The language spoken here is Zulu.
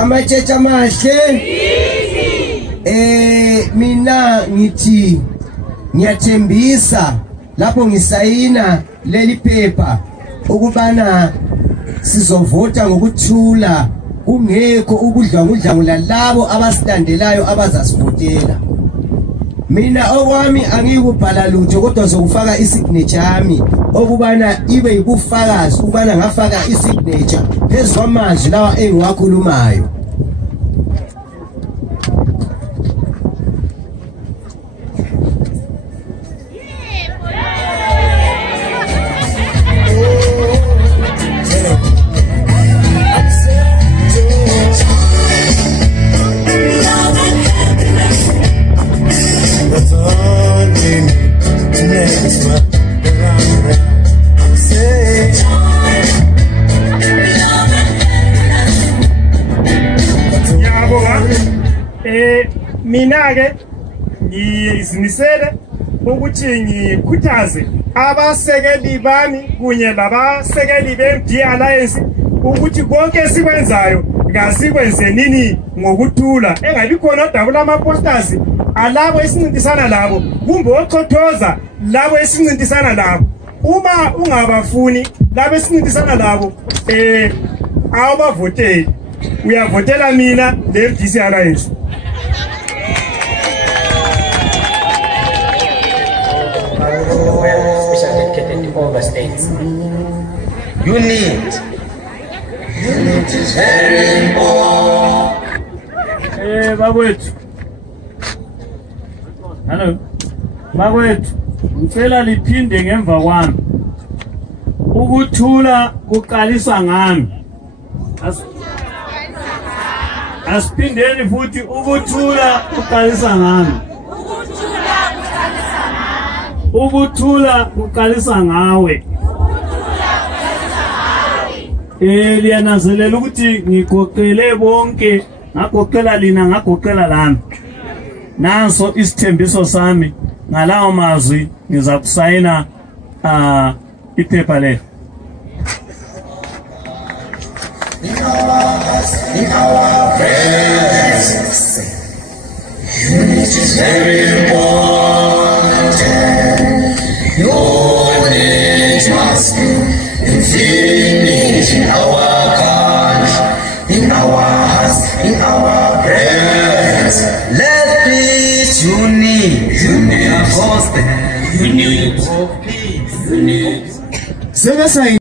Amatshetshi amahle. Mina ngithi ngiyathembisa lapho ngisayina leli phepha ukubana sizovota ngokuthula kungekho ukudlwangudlwangula labo abasilandelayo abazasivotela. Mina okwami angikubhala lutho kodwa sokufaka isignature yami okubana ibe yibufakazi ukubana ngafaka isignature phezu kwamazwi lawa engiwakhulumayo. Mina ke ngizimisele ukuthi ngikhuthaze abasekeli bami kunye labasekeli be-MD Alliance ukuthi konke sikwenzayo ngasikwenze nini ngokuthula, engabi khona odabula ama-posters alabo esincintisana labo kumbe ochothoza labo esincintisana labo. Uma ungabafuni labo esincintisana labo awubavoteli, uyavotela mina le-MD Alliance. Special dedicated to all the states. Unit is very important. Bakwethu. Hello. Bakwethu, ngicela liphinde ngemva kwami. Ukuthula kuqalisa ngami. Asiphindeni futhi ukuthula kuqalisa ngami. Ukuthula kuqalisa ngawe. Liyananzelela ukuthi ngigoqele bonke, ngagoqela lina, ngagoqela lami. Nanso isithembiso sami, ngalawo mazwi ngiza kusayina iphepha le. In our presence, unity is very important. Knowledge must be infinite in our country, in our hearts, in our prayers. Let peace unite across the unity of peace.